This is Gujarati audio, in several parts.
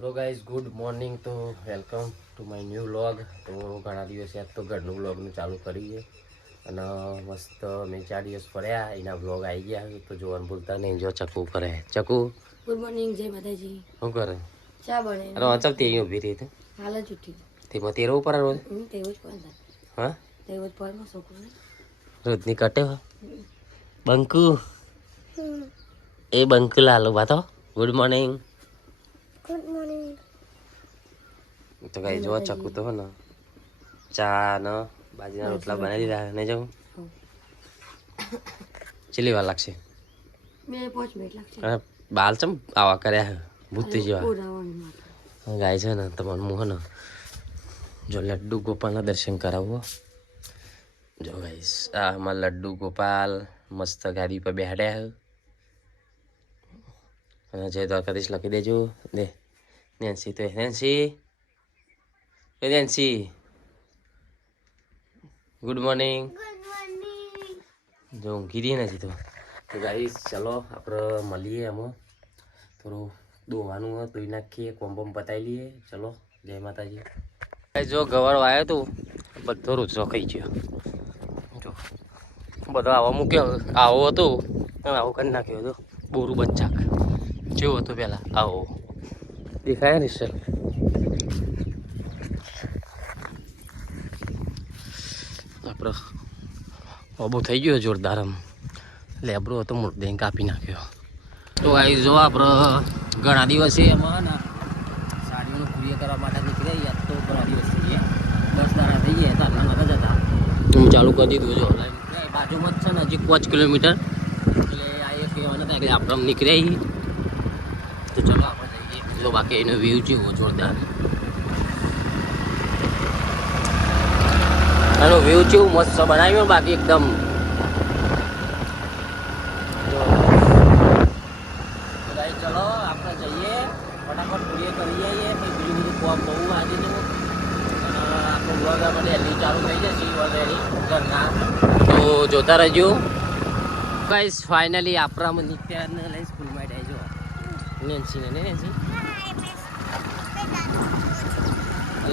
Hello guys, good morning. તો welcome to my new vlog. તો ઘણા દિવસે આજ તો ઘરનું વ્લોગનું ચાલુ કરીએ અને મસ્ત મેં 4 દિવસ ફર્યા એના વ્લોગ આવી ગયા. તો જોવાનું ભૂલતા નહીં. જો ચકુ કરે. ચકુ ગુડ મોર્નિંગ, જય માતાજી. શું કરે? ચા બને. અરે વાંચવ તે અહીં ઊભી રહી હતી. હાલ જ ઉઠી. તેમાં તેરો ઉપર રોજ તેવું જ પડે. હા તેવું જ પડે છોકરું રોજની કટે બંકુ એ બંકુ લાલો બાતો. Good morning. Good morning. તો કઈ જો ચકુ તો હો ને ચા ને બાજીના રોટલા બનાવી દીધા ને જાઉં ચીલી વાર લાગશે. 2-5 મિનિટ લાગશે. અને બાલ ચમ આવા કર્યા ભૂત જેવા ગાય છે ને તમારું મું ને જો લડ્ડુ ગોપાલના દર્શન કરાવો. જો ગાઈસ આ અમારા લડ્ડુ ગોપાલ મસ્ત ગાડી પર બેહાડ્યા અને જય દ્વારકાધીશ લખી દેજો. દે નેન્સી તો નેન્સી ગુડ મોર્નિંગ. જો ઊંઘી રહી નથી તો ગાઈસ ચલો આપણે મળીએ. એમાં થોડું દોવાનું હોય ધોઈ નાખીએ, કોમ પતાવી લઈએ. ચલો જય માતાજી. જો ગવાળો આવ્યો હતો બધો રોજરો ખાઈ ગયો. જો બધો આવો મૂક્યો આવો હતો આવો કરી નાખ્યો હતો. બોરું બચ્ચાક જેવો હતો પેલા આવો દેખાય ને સર. આપણે ઓબો થઈ ગયો જોરદાર. આમ લેબરો હતો મૂર્તિ કાપી નાખ્યો. તો આવી જો આપણે ઘણા દિવસે એમાં ને સાડીઓનો પૂરી કરવા માટે નીકળી યાદ તો ઘણા દિવસ થઈ ગયા. 10 દાડા થઈ ગયા. તારના નતા જતા હું ચાલુ કરી દીધું. જો બાજુમાં જ છે ને હજી 5 કિલોમીટર એટલે આ એક કહેવાના હતા એટલે આપણે નીકળી. તો ચલો આપણે જઈએ. જો બાકી એનો વ્યૂ છે જોરદાર. એનો વ્યૂ છે મસ્ત બનાવ્યો બાકી એકદમ. ચલો આપણે જઈએ ફટાફટ પૂરી કરી આવીએ. પછી બીજું બધું કોમ બહુ આજે તો આપણું બ્લોગ આપણે ડેલી ચાલુ થઈ જશે ઓલરેડી ઘરના. તો જોતા રહેજો ગાઈસ. ફાઇનલી આપણા નિત્યાને લઈ સ્કૂલમાં આવી જો નેન્સી ને નેન્સી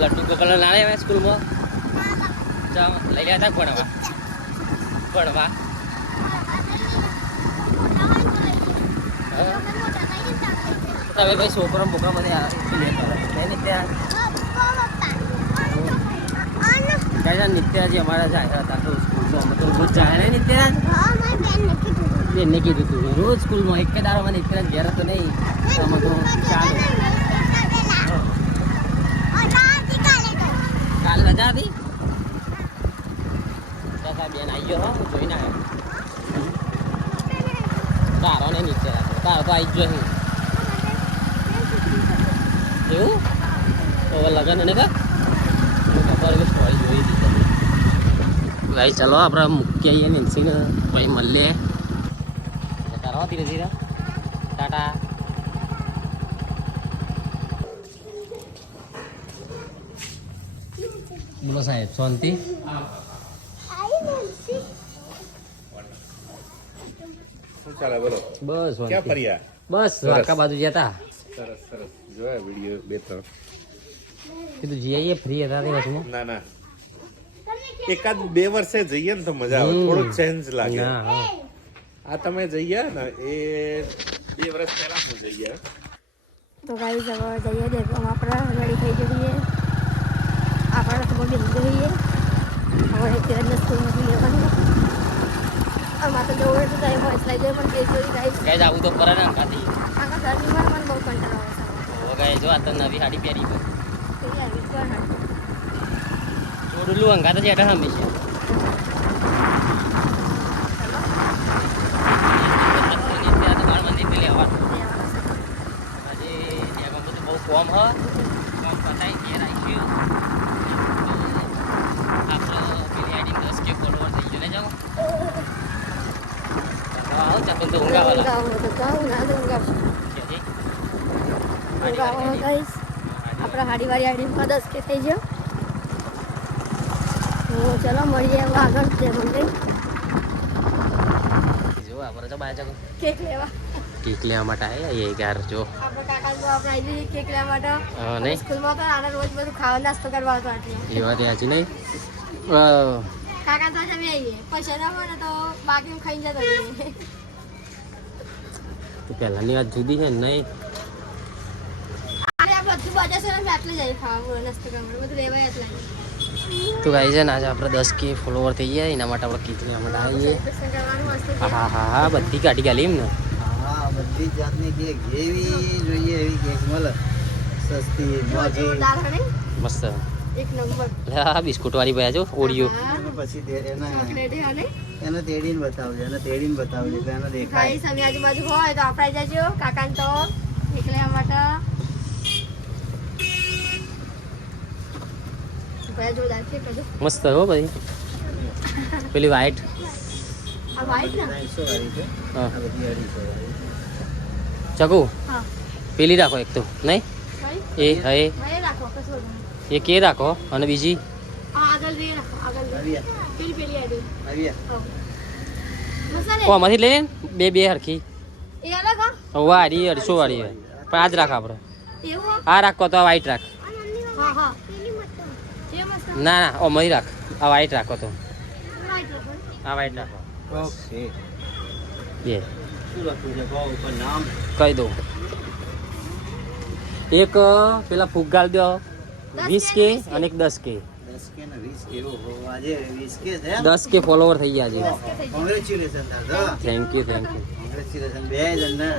લડ્ડુ ગોપાલ ના આવ્યા સ્કૂલમાં. ચાલ લઈ ગયા હતા ભણવા ભણવા. હવે ભાઈ છોકરા બોકરા બધા નિત્યાજી અમારા જાય હતા તો સ્કૂલ રોજ જાય ને નિત્યા બેનને કીધું તું રોજ સ્કૂલમાં એક દાડામાં નિત્યા ઘેર તો નહીં અમે તો ચાલો કાલ રજા હતી. બેન આવી ગયો હો જોઈને આવ્યો. તારો ને નિત્યા તારો તો આવી જ જોઈએ એવું તો લગન એને કા ખબર સ્ટોરી જોઈ દીધી. ભાઈ ચલો આપણે મૂકી આવીએ નેન્સીને ભાઈ મળીએ. કરો ધીરે ધીરે ટાટા. બોલો સાહેબ શાંતિ. બસ બસ દ્વારકા બાજુ જતા જોયા વિડીયો 2-3 કીધું જઈ આવીએ ફ્રી હતા વચમાં. ના ના 1-2 વર્ષે જઈએ ને તો મજા આવે. થોડું ચેન્જ લાગે. આ તમે જઈએ ને એ 2 વર્ષ પહેલા હું જઈએ. તો ગાઈસ હવે જઈએ દેખો આપણે રેડી થઈ જઈએ. આપણે તો બહુ બિંદુ હોઈએ. હવે કિરણને સ્કૂલમાંથી લેવાનું અમારે તો જવું તો જાય હોય લઈ જાય પણ કે જોઈ ગાઈસ કઈ આવું તો કરે ને કાથી આખા ગરમીમાં મને બહુ કંટાળો આવે છે. હવે જો આ તો નવી સાડી પહેરી તો કેવી આવી કોણ જોડલું અંગાત જ એટા હંમેશા. કોમ હ કોમ પતાઈ ઘેર આવીશું આપણે પેલી આઈડી 10K ફોલોવર થઈ ગયો ને જાઓ. આવો ચાલો તો ઊંઘાવાલા ગાઈસ આપણા હાડીવાળી આઈડીમાં 10K થઈ ગયો. તો ચલો મળીએ આગળ તે મંદિર જો આપણે તો બાજુ કેક લેવા કેક લેવા માટે આવ્યા યાર જો આપણે કાકા તો આપણે આવી જઈએ કેક લેવા માટે નહીં સ્કૂલમાં તો આના રોજ બધું ખાવા નાસ્તો કરવા હતો આટલે એ વાત હજુ નહીં કાકા તો અમે આવીએ પૈસા ના હોય ને તો બાકી ખાઈ જતા રહીએ તો પહેલાની વાત જુદી છે ને નહીં અરે આ બધું બજાર છે ને આટલે જઈએ ખાવા નાસ્તો કરવા બધું લેવાય આટલે તો ગાઈ છે ને આજે આપણે 10K ફોલોવર થઈ ગયા એના માટે આપણે કેક લેવા માટે આવીએ સેલિબ્રેશન કરવાનું મસ્ત હા હા હા બધી કાઢી ગાલી એમ ને હા બધી જાતની કેક જેવી જોઈએ એવી કેક મળે સસ્તી મોંઘી જોરદાર હે ને મસ્ત એક નંબર હા બિસ્કુટ વાળી ભાઈ જો ઓડિયો એમાં પછી ચોકલેટ હે ને એને તેડીને બતાવજો એટલે એને દેખાય ગાઈસ અમે આજુબાજુ હોય તો આપણે આવી જજો કાકાને તો કેક લેવા માટે ભાઈ જોરદાર કેક કરજો મસ્ત હો ભાઈ પેલી વ્હાઈટ આ વાઈટ ને 300 વાળી છે હા આ બધી 250 વાળી ચકુ હા પેલી રાખો એક તો નહીં ભાઈ એ હે ભાઈ રાખો કશું એ કે રાખો અને બીજી હા આગળ રે રાખો આગળ રે આવ્યા પેલી આડી આવ્યા મસાલે ઓ આમાંથી લઈ લે ને બે હરખી એ અલગ હા વાળી 250 વાળી હે. પણ આજ રાખ આપણે એવું આ રાખો તો આ વ્હાઈટ રાખ હા હા જે મસ્ત ના ના ઓ મરી રાખ આ વ્હાઈટ રાખો તો રાઈટ રાખો આ વ્હાઈટ રાખો ઓકે બે શું લખ્યું છે કહો ઉપર નામ કહી દઉં એક પેલા ફૂગ દો 20K અને એક 10K 10K ને 20K ઓહો આજે 20K છે 10K ફોલોવર થઈ ગયા છે કોંગ્રેચ્યુલેશન દાદા થેન્ક યુ કોંગ્રેચ્યુલેશન બે જણને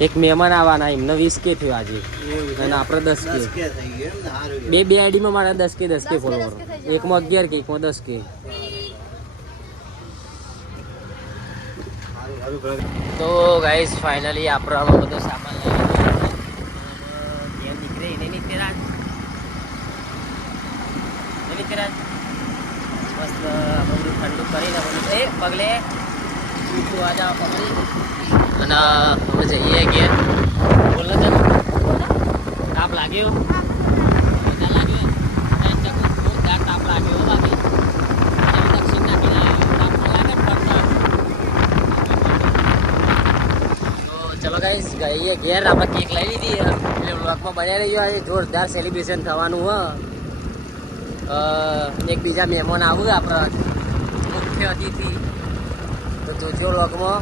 એક મહેમાન આવવાના એમને 20K થયો આજે એવું છે અને આપણે 10K 10K થઈ ગયું એમ ને સારું બે આઈડીમાં મારા 10K ફોલોવર એકમાં 11K એકમાં 10K સારું તો ગાઈસ ફાઇનલી આપણો આમાં બધો સામાન લઈ લીધો જેમ નીકળે એને નીકળ્યા મસ્ત આપણે બધું ઠંડુ કરીને બધું એ પગલે ઊંચું આ જાવ પગલી અને હવે જઈએ ઘેર બોલો ચાલો તાપ લાગ્યો લાગ્યો તાપ લાગ્યો બાકી દક્ષિણ નાખીને તાપ લાગે ચલો ગાઈસ ગઈએ ઘેર આપણે કેક લઈ લીધી એટલે વ્લોગમાં બન્યા રહીયો આજે જોરદાર સેલિબ્રેશન થવાનું હ એક બીજા મહેમાન આવું આપણે મુખ્ય અતિથિ તો જોજો વ્લોગમાં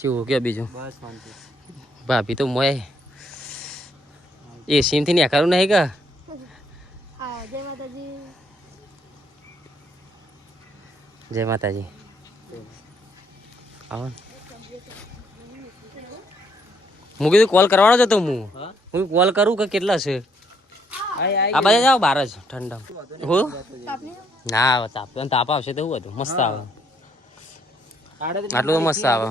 કેવું કે બીજું બસ શાંતિ ભાભી તો મોય એ સીમથી નેકારું નહીં કા હા જય માતાજી જય માતાજી આવો ને. હું કીધું કોલ કરવાનો જ હતો હું કોલ કરું કે કેટલા છે આ બધા જાઓ બાર જ ઠંડા હું ના આવે તાપ તાપ આવશે તો શું હતું મસ્ત આવે આટલું તો મસ્ત આવે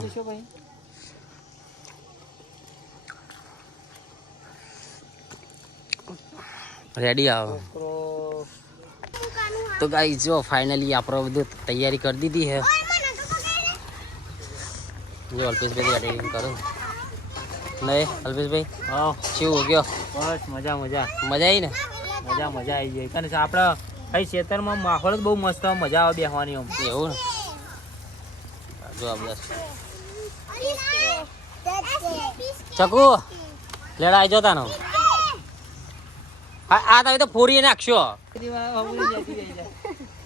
રેડી આવે તો ગાઈસ જો ફાઇનલી આપણે બધું તૈયારી કરી દીધી હે જો અલ્પેશભાઈ એડિટિંગ કરું નહીં અલ્પેશભાઈ હા શું ગયો બસ મજા મજા મજા આવી ને મજા આવી જાય કારણ કે આપણે અહીં ખેતરમાં માહોલ જ બહુ મસ્ત મજા આવે બેસવાની આમ એવું ને જો આ બસ ચકુ લેડા આવી જતા નો આ તમે તો ફોડી નાખશો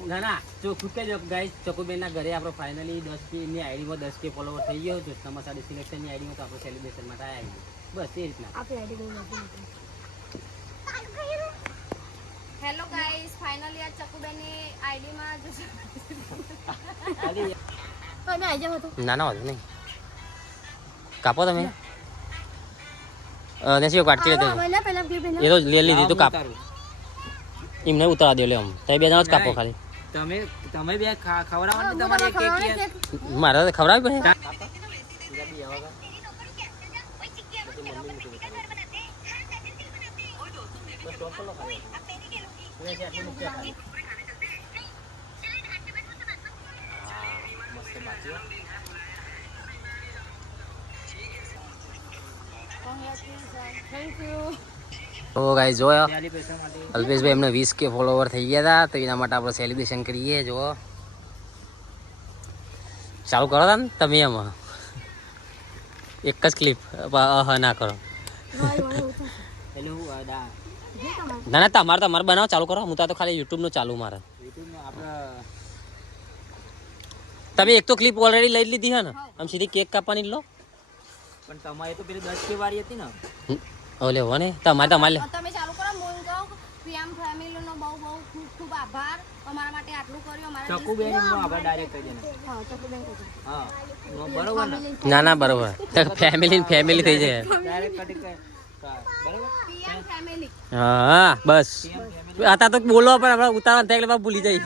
ના ના જો ખુદ કે ગાઈસ ચકુબેનના ઘરે આપણે ફાઇનલી 10K ની આઈડીમાં 10K ફોલોવર થઈ ગયો છે તમારા સિલેક્શનની આઈડીમાં તો આપણે સેલિબ્રેશન માટે આવ્યા બસ એ રીતના આપણી આઈડી ગઈ નથી હેલો ગાઈસ ફાઇનલી આ ચકુબેનની આઈડીમાં જો તમે આવી જાવ તો ના ના વાંધો નહીં કાપો તમે નથી કાઢતી હતી પહેલા પહેલા ક્લિપ એ તો લે લીધી તો કાપ એમને ઉતારા દો લે આમ તમે બે જણા જ કાપો ખાલી તમે બે ખવડાવવાનું તમારે મારે તો ખવડાવી પડે થેન્ક યુ તો ગાઈસ જોયો સેલિબ્રેશન માટે અલ્પેશભાઈ એમને 20K ફોલોવર થઈ ગયા હતા તો એના માટે આપણે સેલિબ્રેશન કરીએ. જો ચાલુ કરો તા ને તમે એમાં એક જ ક્લિપ ના કરો. એટલે હું દા ના ના તમારે બનાવો ચાલુ કરો. હું તો ખાલી યુટ્યુબ નું ચાલુ મારે. યુટ્યુબમાં આપણે તમે એક તો ક્લિપ ઓલરેડી લઈ લીધી હે ને આમ સીધી કેક કાપવાની લો. પણ તમારે તો પેલી 10K વાળી હતી ને. ઓલે હો ને તમારે તમે ચાલુ કરો. હું કહું પીએમ ફેમિલીનો બહુ બહુ ખૂબ ખૂબ આભાર અમારા માટે આટલું કર્યું. અમારા ચકુ બેન નો આપણે ડાયરેક્ટ કહી દેના. હા ચકુબેન કહી દો. હા નો બરોબર ને ના બરોબર ફેમિલી થઈ જાય. ડાયરેક્ટ કટી બરોબર પીએમ ફેમિલી હા બસ आता તો બોલો પણ આપણે ઉતાવળ થાય એટલે ભૂલી જાય.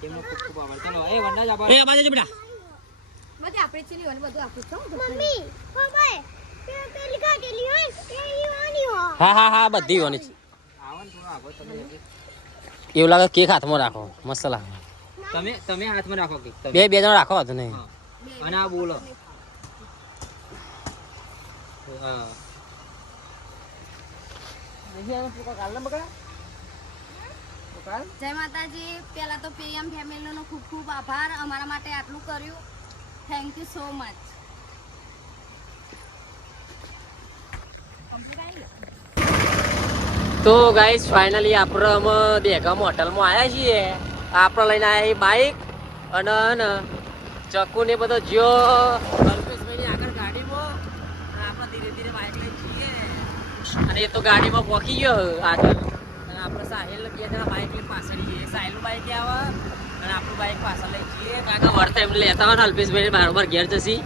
તેમનો ખૂબ ખૂબ આભાર. ચલો એ વંડા જ આભાર. એ બાજુ જો બેટા બધું આપણે ચીલી હોય બધું આપણે છો મમ્મી બાય પેલી કાઢેલી હોય એ ઈવાની હો હા બધી હોની છે. આવો ને થોડો આભાર તમે એવું લાગે કેક હાથમાં રાખો મસ્ત લાગે. તમે હાથમાં રાખો કે બે જણ રાખો હતું નહીં. અને આ બોલો હા જય માતાજી. પહેલા તો પીએમ ફેમિલીનો ખૂબ ખૂબ આભાર અમારા માટે આટલું કર્યું. Thank you so much. તો ગાઈસ ફાઇનલી આપણે અમે દેગામ હોટલમાં આવ્યા છીએ. આપણે લઈને આવ્યા બાઇક અને ચક્કુ ને બધો જો અલ્પેશભાઈની આગળ ગાડીમાં અને આપણે ધીરે ધીરે બાઇક લઈને જઈએ. અને એ તો ગાડીમાં પહોંચી ગયો આગળ અને આપણે સાહિલ બે જણા બાઇક લઈને પાછળ જઈએ. સાહિલનું બાઇક આવે અને આપણું બાઇક પાછળ લઈ જઈએ. કારણ કે વર્તા એમને લેતા હોય ને અલ્પેશભાઈને બરાબર ઘેર જશી.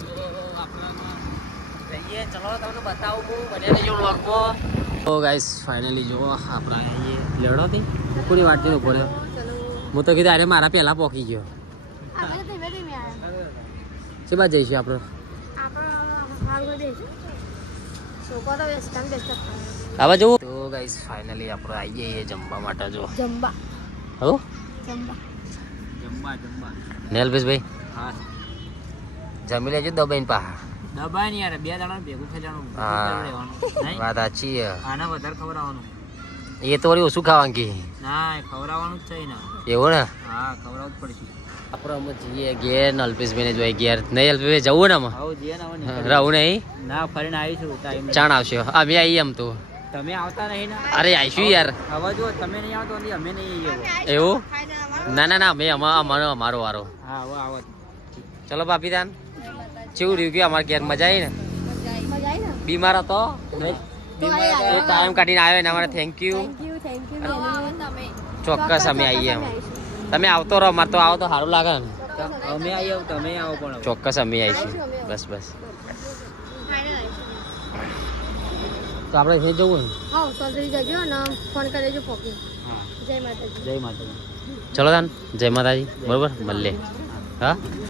તો આપણે જઈએ. ચલો તમને બતાવું હું બને જો વ્લોગમાં. તો ગાઈસ ફાઇનલી જુઓ આપણે આવીએ લેવડોથી કોની વાત છે ઉભો રહ્યો. હું તો કીધું અરે મારા પહેલા પહોંચી ગયો. આપણે ધીમે ધીમે આવ્યા. છે બાદ જઈશું આપણે આપણે હાલ જઈશું. છોકરો વેસ્ટર્ન બેસ્ટ હવે જવું. તો ગાઈસ ફાઇનલી આપણે આવી જઈએ જમવા માટે. જો જમવા હો જમવા જમવા નેલભેશભાઈ હા જમી લેજો દબાઈને પાહા. દબાઈ ને યાર બે જણા ભેગું થઈ જવાનું હા નહીં વાત સાચી છે. આના વધારે ખવડાવવાનું એ તો વળી ઓછું ખાવાનું કે ના ખવડાવવાનું જ છે ને. એવું ને હા ખવડાવવું જ પડશે. આપણે અમે જઈએ ઘેર ને અલ્પેશભાઈને જોઈએ ઘેર નહીં. અલ્પેશભાઈ જવું ને અમે આવો જે ના હોય ને રહું નહીં ના ફરીને આવીશું ટાઈમ ચાણ આવશે. અમે આવીએ એમ તો તમે આવતા નહીં ને અરે આવીશું યાર. હવે જો તમે નહીં આવતો એટલે અમે નહીં આવીએ એવું ના અમે અમારો વારો. હા હવે આવો ચલો બાપી દાન કેવું રહ્યું કે અમારે ઘેર મજા આવી ને. મજા આવી ને. બીમાર હતો એ ટાઈમ કાઢીને આવ્યો એના માટે થેન્ક યુ. થેન્ક યુ આવો તમે. ચોક્કસ અમે આવીએ એમ. તમે આવતો રહો મારે તો આવો તો સારું લાગે ને. અમે આવીએ તમે આવો પણ ચોક્કસ અમે આવીશું. બસ તો આપણે અહીં જવું ને. હા સોજરી જજો ને ફોન કરી દેજો પોકી. હા જય માતાજી. જય માતાજી. ચલો તાન જય માતાજી બરોબર મળીએ. હા